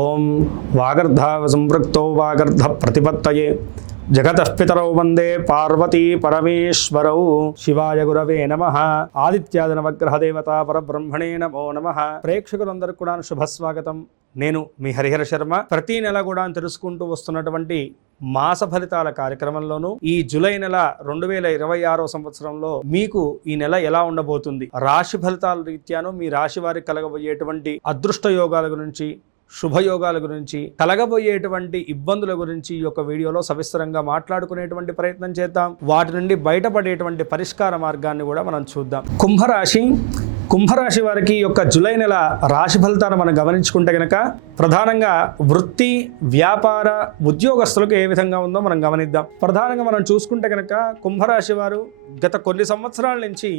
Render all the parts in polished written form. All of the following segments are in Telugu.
ఓం వాగర్ధావ సంపృక్తో వాగర్ధ ప్రతిపత్తయే జగతః పితరౌ వందే పార్వతీ పరమేశ్వరౌ. శివాయ గురవే నమః. ఆదిత్యాది నవగ్రహ దేవత పరబ్రహ్మణే నమో నమః. ప్రేక్షకులందరికీ కూడా శుభస్వాగతం. నేను మీ హరిహర శర్మ. ప్రతి నెల కూడా తెలుసుకుంటూ వస్తున్నటువంటి మాస ఫలితాల కార్యక్రమంలోనూ ఈ జూలై నెల 2026 సంవత్సరంలో మీకు ఈ నెల ఎలా ఉండబోతుంది, రాశి ఫలితాల రీత్యాను మీ రాశి వారికి కలగబోయేటువంటి అదృష్ట యోగాల గురించి, శుభయోగాల గురించి, కలగబోయేటువంటి ఇబ్బందుల గురించి ఈ యొక్క వీడియోలో సవిస్తరంగా మాట్లాడుకునేటువంటి ప్రయత్నం చేద్దాం. వాటి నుండి బయటపడేటువంటి పరిష్కార మార్గాన్ని కూడా మనం చూద్దాం. కుంభరాశి వారికి యొక్క జూలై నెల రాశి ఫలితాలను మనం గమనించుకుంటే కనుక ప్రధానంగా వృత్తి, వ్యాపార, ఉద్యోగస్తులకు ఏ విధంగా ఉందో మనం గమనిద్దాం. ప్రధానంగా మనం చూసుకుంటే కనుక కుంభరాశి వారు గత కొన్ని సంవత్సరాల నుంచి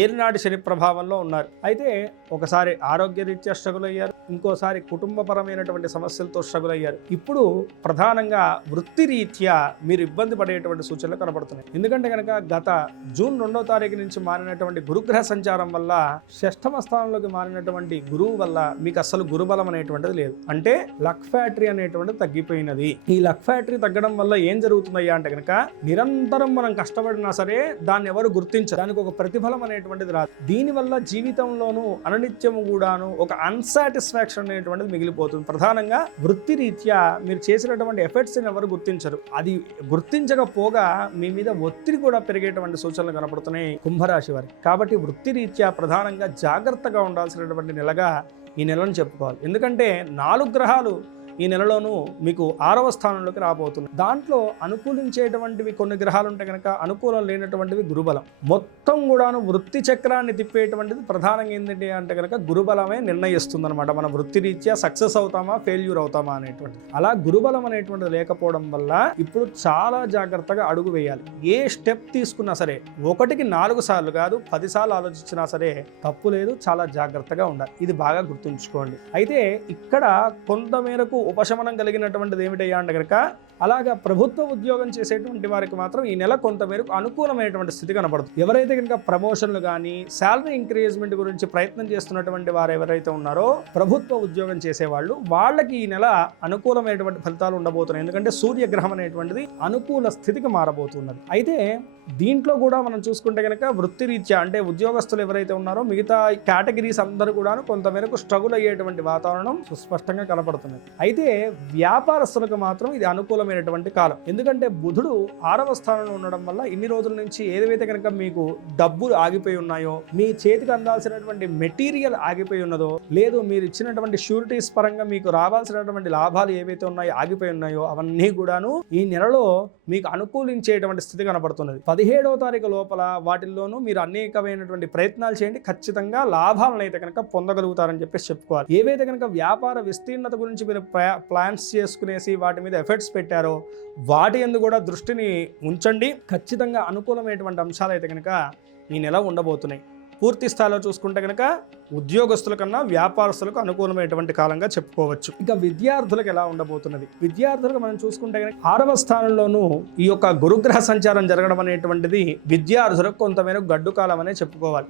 ఏలినాటి శని ప్రభావంలో ఉన్నారు. అయితే ఒకసారి ఆరోగ్యరీత్యా స్ట్రగుల్ అయ్యారు, ఇంకోసారి కుటుంబపరమైనటువంటి సమస్యలతో స్ట్రగుల్ అయ్యారు. ఇప్పుడు ప్రధానంగా వృత్తి రీత్యా మీరు ఇబ్బంది పడేటువంటి సూచనలు కనబడుతున్నాయి. ఎందుకంటే కనుక గత జూన్ 2వ తారీఖు నుంచి మారినటువంటి గురుగ్రహ సంచారం వల్ల, షష్ఠమ స్థానంలోకి మారినటువంటి గురువు వల్ల మీకు అసలు గురుబలం అనేటువంటిది లేదు. అంటే లక్ ఫ్యాక్టరీ అనేటువంటిది తగ్గిపోయినది. ఈ లక్ ఫ్యాక్టరీ తగ్గడం వల్ల ఏం జరుగుతుందయ్యా అంటే కనుక నిరంతరం మనం కష్టపడినా సరే దాన్ని ఎవరు గుర్తించరు, దానికి ఒక ప్రతిఫలం అనేటువంటిది రాదు. దీనివల్ల జీవితంలోనూ అననిత్యము కూడాను ఒక అన్సాటిస్ఫాక్షన్ అనేటువంటిది మిగిలిపోతుంది. ప్రధానంగా వృత్తి రీత్యా మీరు చేసినటువంటి ఎఫర్ట్స్ ఎవరు గుర్తించరు. అది గుర్తించకపోగా మీ మీద ఒత్తిడి కూడా పెరిగేటువంటి సూచనలు కనపడుతున్నాయి కుంభరాశి వారికి. కాబట్టి వృత్తి రీత్యా ప్రధానంగా జాగ్రత్తగా ఉండాల్సినటువంటి నెలగా ఈ నెలను చెప్పుకోవాలి. ఎందుకంటే 4 గ్రహాలు ఈ నెలలోనూ మీకు 6వ స్థానంలోకి రాబోతున్నాయి. దాంట్లో అనుకూలించేటువంటివి కొన్ని గ్రహాలు ఉంటే కనుక అనుకూలం లేనటువంటివి గురుబలం. మొత్తం కూడాను వృత్తి చక్రాన్ని తిప్పేటువంటిది ప్రధానంగా ఏంటంటే అంటే కనుక గురుబలమే నిర్ణయిస్తుంది అనమాట. మన వృత్తి రీత్యా సక్సెస్ అవుతామా, ఫెయిల్యూర్ అవుతామా అనేటువంటిది. అలా గురుబలం అనేటువంటిది లేకపోవడం వల్ల ఇప్పుడు చాలా జాగ్రత్తగా అడుగు వేయాలి. ఏ స్టెప్ తీసుకున్నా సరే 1కి 4 సార్లు కాదు 10 సార్లు ఆలోచించినా సరే తప్పు లేదు. చాలా జాగ్రత్తగా ఉండాలి. ఇది బాగా గుర్తుంచుకోండి. అయితే ఇక్కడ కొంతమేరకు ఉపశమనం కలిగినటువంటిది ఏమిటయ్యా అంటే కనుక అలాగా ప్రభుత్వ ఉద్యోగం చేసేటువంటి వారికి మాత్రం ఈ నెల కొంతమేరకు అనుకూలమైనటువంటి స్థితి కనబడుతుంది. ఎవరైతే కనుక ప్రమోషన్లు కానీ శాలరీ ఇంక్రీజ్మెంట్ గురించి ప్రయత్నం చేస్తున్నటువంటి వారు ఎవరైతే ఉన్నారో ప్రభుత్వ ఉద్యోగం చేసేవాళ్ళు, వాళ్ళకి ఈ నెల అనుకూలమైనటువంటి ఫలితాలు ఉండబోతున్నాయి. ఎందుకంటే సూర్యగ్రహం అనేటువంటిది అనుకూల స్థితికి మారబోతున్నది. అయితే దీంట్లో కూడా మనం చూసుకుంటే కనుక వృత్తి రీత్యా అంటే ఉద్యోగస్తులు ఎవరైతే ఉన్నారో మిగతా కేటగిరీస్ అందరూ కూడా కొంతమేరకు స్ట్రగుల్ అయ్యేటువంటి వాతావరణం సుస్పష్టంగా కనపడుతున్నది. అయితే వ్యాపారస్తులకు మాత్రం ఇది అనుకూలమైనటువంటి కాలం. ఎందుకంటే బుధుడు 6వ స్థానంలో ఉండడం వల్ల ఇన్ని రోజుల నుంచి ఏదైతే కనుక మీకు డబ్బులు ఆగిపోయి ఉన్నాయో, మీ చేతికి అందాల్సినటువంటి మెటీరియల్ ఆగిపోయి ఉన్నదో, లేదు మీరు ఇచ్చినటువంటి షూరిటీస్ పరంగా మీకు రావాల్సినటువంటి లాభాలు ఏవైతే ఉన్నాయో ఆగిపోయి ఉన్నాయో అవన్నీ కూడాను ఈ నెలలో మీకు అనుకూలించేటువంటి స్థితి కనబడుతున్నది. 17వ తారీఖు లోపల వాటిల్లోనూ మీరు అనేకమైనటువంటి ప్రయత్నాలు చేయండి. ఖచ్చితంగా లాభాలను అయితే కనుక పొందగలుగుతారని చెప్పేసి చెప్పుకోవాలి. ఏవైతే కనుక వ్యాపార విస్తీర్ణత గురించి మీరు ప్లాన్స్ చేసుకునేసి వాటి మీద ఎఫర్ట్స్ పెట్టారో వాటి యందు కూడా దృష్టిని ఉంచండి. ఖచ్చితంగా అనుకూలమైనటువంటి అంశాలు అయితే కనుక ఈ నెల ఉండబోతున్నాయి. పూర్తి స్థాయిలో చూసుకుంటే కనుక ఉద్యోగస్తుల కన్నా వ్యాపారస్తులకు అనుకూలమైనటువంటి కాలంగా చెప్పుకోవచ్చు. ఇక విద్యార్థులకు ఎలా ఉండబోతున్నది? విద్యార్థులకు మనం చూసుకుంటే కనుక 6వ స్థానంలోనూ ఈ యొక్క గురుగ్రహ సంచారం జరగడం అనేటువంటిది విద్యార్థులకు కొంతమేరకు గడ్డు కాలం అనే చెప్పుకోవాలి.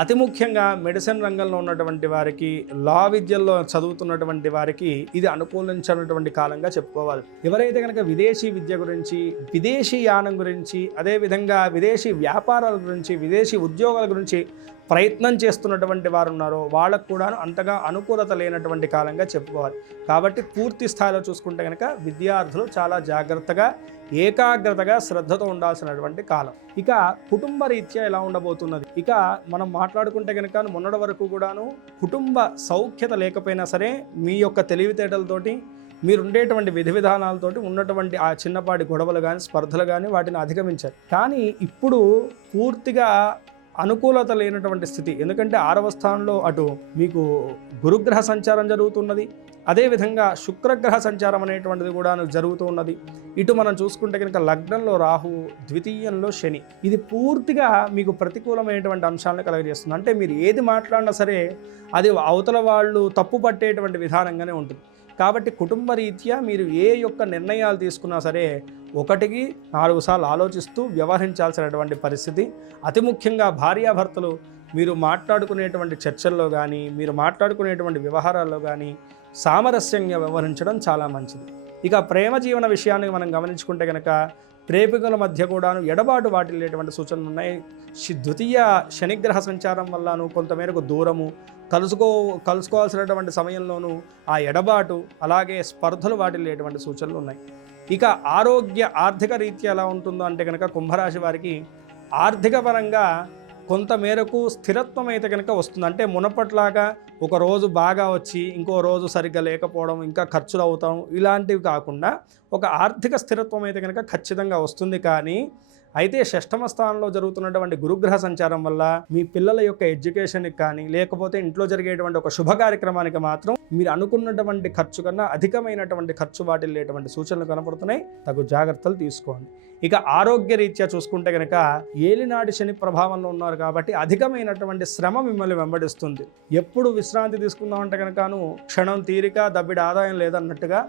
అతి ముఖ్యంగా మెడిసిన్ రంగంలో ఉన్నటువంటి వారికి, లా విద్యల్లో చదువుతున్నటువంటి వారికి ఇది అనుకూలించినటువంటి కాలంగా చెప్పుకోవాలి. ఎవరైతే కనుక విదేశీ విద్య గురించి, విదేశీ యానం గురించి, అదేవిధంగా విదేశీ వ్యాపారాల గురించి, విదేశీ ఉద్యోగాల గురించి ప్రయత్నం చేస్తున్నటువంటి వారు ఉన్నారో వాళ్ళకు కూడా అంతగా అనుకూలత లేనటువంటి కాలంగా చెప్పుకోవాలి. కాబట్టి పూర్తి స్థాయిలో చూసుకుంటే కనుక విద్యార్థులు చాలా జాగ్రత్తగా, ఏకాగ్రతగా, శ్రద్ధతో ఉండాల్సినటువంటి కాలం. ఇక కుటుంబ రీత్యా ఎలా ఉండబోతున్నది? ఇక మనం మాట్లాడుకుంటే కనుక మొన్నటి వరకు కూడాను కుటుంబ సౌఖ్యత లేకపోయినా సరే మీ యొక్క తెలివితేటలతోటి, మీరు ఉండేటువంటి విధి విధానాలతోటి ఉన్నటువంటి ఆ చిన్నపాటి గొడవలు కానీ, స్పర్ధలు కానీ వాటిని అధిగమించారు. కానీ ఇప్పుడు పూర్తిగా అనుకూలత లేనటువంటి స్థితి. ఎందుకంటే 6వ స్థానంలో అటు మీకు గురుగ్రహ సంచారం జరుగుతున్నది, అదేవిధంగా శుక్రగ్రహ సంచారం అనేటువంటిది కూడా జరుగుతూ ఉన్నది. ఇటు మనం చూసుకుంటే కనుక లగ్నంలో రాహు, ద్వితీయంలో శని. ఇది పూర్తిగా మీకు ప్రతికూలమైనటువంటి అంశాలను కలగజేస్తుంది. అంటే మీరు ఏది మాట్లాడినా సరే అది అవతల వాళ్ళు తప్పు పట్టేటువంటి విధానంగానే ఉంటుంది. కాబట్టి కుటుంబ రీత్యా మీరు ఏ యొక్క నిర్ణయాలు తీసుకున్నా సరే 1కి 4 సార్లు ఆలోచిస్తూ వ్యవహరించాల్సినటువంటి పరిస్థితి. అతి ముఖ్యంగా భార్యాభర్తలు మీరు మాట్లాడుకునేటువంటి చర్చల్లో కానీ, మీరు మాట్లాడుకునేటువంటి వ్యవహారాల్లో కానీ సామరస్యంగా వ్యవహరించడం చాలా మంచిది. ఇక ప్రేమ జీవన విషయాన్ని మనం గమనించుకుంటే కనుక ప్రేమికుల మధ్య కూడాను ఎడబాటు వాటిల్లేటువంటి సూచనలు ఉన్నాయి. ద్వితీయ శనిగ్రహ సంచారం వల్లను కొంతమేరకు దూరము, కలుసుకోవాల్సినటువంటి సమయంలోనూ ఆ ఎడబాటు, అలాగే స్పర్ధలు వాటిల్లేటువంటి సూచనలు ఉన్నాయి. ఇక ఆర్థిక రీత్యా ఎలా ఉంటుందో అంటే కనుక కుంభరాశి వారికి ఆర్థిక పరంగా కొంతమేరకు స్థిరత్వం అయితే కనుక వస్తుంది. అంటే మునపట్లాగా ఒక రోజు బాగా వచ్చి ఇంకో రోజు సరిగ్గా లేకపోవడం, ఇంకా ఖర్చులు అవుతాం, ఇలాంటివి కాకుండా ఒక ఆర్థిక స్థిరత్వం అయితే కనుక ఖచ్చితంగా వస్తుంది. కానీ అయితే షష్టమ స్థానంలో జరుగుతున్నటువంటి గురుగ్రహ సంచారం వల్ల మీ పిల్లల యొక్క ఎడ్యుకేషన్కి కానీ లేకపోతే ఇంట్లో జరిగేటువంటి ఒక శుభ కార్యక్రమానికి మాత్రం మీరు అనుకున్నటువంటి ఖర్చు కన్నా అధికమైనటువంటి ఖర్చు వాటిల్లేటువంటి సూచనలు కనపడుతున్నాయి. తగు జాగ్రత్తలు తీసుకోండి. ఇక ఆరోగ్య రీత్యా చూసుకుంటే కనుక ఏలినాటి శని ప్రభావంలో ఉన్నారు కాబట్టి అధికమైనటువంటి శ్రమ మిమ్మల్ని వెంబడిస్తుంది. ఎప్పుడు విశ్రాంతి తీసుకుందామంటే కనుకను క్షణం తీరిక దబ్బిడి ఆదాయం లేదన్నట్టుగా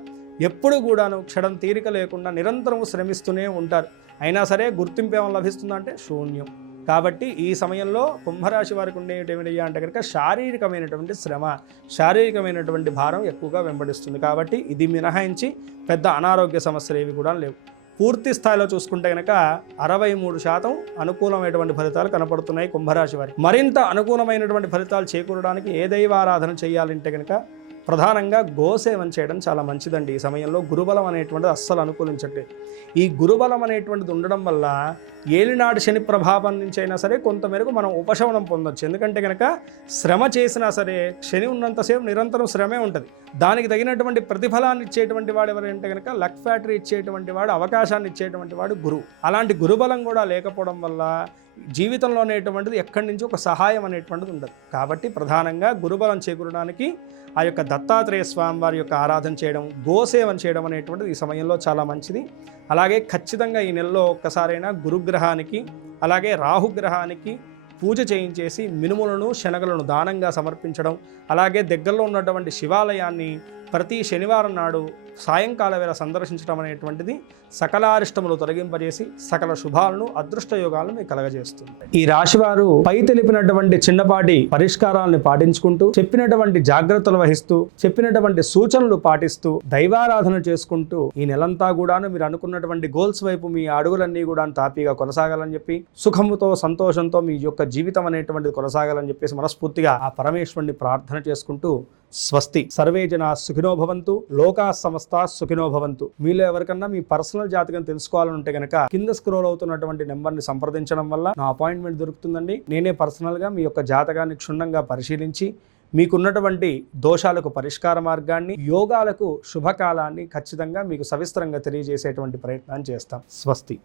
ఎప్పుడు కూడాను క్షణం తీరిక లేకుండా నిరంతరం శ్రమిస్తూనే ఉంటారు. అయినా సరే గుర్తింపు ఏమైనా లభిస్తుందంటే శూన్యం. కాబట్టి ఈ సమయంలో కుంభరాశి వారికి ఉండేవి అంటే కనుక శారీరకమైనటువంటి శ్రమ, శారీరకమైనటువంటి భారం ఎక్కువగా వెంబడిస్తుంది. కాబట్టి ఇది మినహాయించి పెద్ద అనారోగ్య సమస్యలు ఏవి కూడా లేవు. పూర్తి స్థాయిలో చూసుకుంటే కనుక 63% అనుకూలమైనటువంటి ఫలితాలు కనపడుతున్నాయి కుంభరాశి వారికి. మరింత అనుకూలమైనటువంటి ఫలితాలు చేకూరడానికి ఏ దైవారాధన చేయాలంటే కనుక ప్రధానంగా గోసేవన చేయడం చాలా మంచిదండి. ఈ సమయంలో గురుబలం అనేటువంటిది అస్సలు అనుకూలించట్లేదు. ఈ గురుబలం అనేటువంటిది ఉండడం వల్ల ఏలినాడు శని ప్రభావం నుంచి అయినా సరే కొంతమేరకు మనం ఉపశమనం పొందొచ్చు. ఎందుకంటే కనుక శ్రమ చేసినా సరే శని ఉన్నంతసేపు నిరంతరం శ్రమే ఉంటుంది. దానికి తగినటువంటి ప్రతిఫలాన్ని ఇచ్చేటువంటి వాడు ఎవరంటే కనుక లక్ ఫ్యాక్టరీ ఇచ్చేటువంటి వాడు, అవకాశాన్ని ఇచ్చేటువంటి వాడు గురువు. అలాంటి గురుబలం కూడా లేకపోవడం వల్ల జీవితంలో అనేటువంటిది ఎక్కడి నుంచి ఒక సహాయం అనేటువంటిది ఉండదు. కాబట్టి ప్రధానంగా గురుబలం చేకూరడానికి ఆ యొక్క దత్తాత్రేయ స్వామి వారి యొక్క ఆరాధన చేయడం, గోసేవన చేయడం అనేటువంటిది ఈ సమయంలో చాలా మంచిది. అలాగే ఖచ్చితంగా ఈ నెలలో ఒక్కసారైనా గురుగ్రహానికి అలాగే రాహుగ్రహానికి పూజ చేయించేసి మినుములను శనగలను దానంగా సమర్పించడం, అలాగే దగ్గరలో ఉన్నటువంటి శివాలయాన్ని ప్రతి శనివారం నాడు సాయంకాల వేళ సందర్శించడం అనేటువంటిది సకలారిష్టములు తొలగింపజేసి సకల శుభాలను, అదృష్ట యోగాలను మీకు కలగజేస్తుంది. ఈ రాశివారు పై తెలిపినటువంటి చిన్నపాటి పరిష్కారాలను పాటించుకుంటూ, చెప్పినటువంటి జాగ్రత్తలు వహిస్తూ, చెప్పినటువంటి సూచనలు పాటిస్తూ, దైవారాధన చేసుకుంటూ ఈ నెలంతా కూడాను మీరు అనుకున్నటువంటి గోల్స్ వైపు మీ అడుగులన్నీ కూడా తాపీగా కొనసాగాలని చెప్పి, సుఖముతో సంతోషంతో మీ యొక్క జీవితం అనేటువంటిది కొనసాగాలని చెప్పేసి మనస్ఫూర్తిగా ఆ పరమేశ్వరుని ప్రార్థన చేసుకుంటూ స్వస్తి. సర్వే జనా సుఖినో భవంతు, లోకా సమస్తా సుఖినో భవంతు. మీలో ఎవరికన్నా మీ పర్సనల్ జాతకం తెలుసుకోవాలంటే కనుక కింద స్క్రోల్ అవుతున్నటువంటి నెంబర్ని సంప్రదించడం వల్ల నా అపాయింట్మెంట్ దొరుకుతుందండి. నేనే పర్సనల్గా మీ యొక్క జాతకాన్ని క్షుణ్ణంగా పరిశీలించి మీకున్నటువంటి దోషాలకు పరిష్కార మార్గాన్ని, యోగాలకు శుభకాలాన్ని ఖచ్చితంగా మీకు సవిస్తరంగా తెలియజేసేటువంటి ప్రయత్నాన్ని చేస్తాం. స్వస్తి.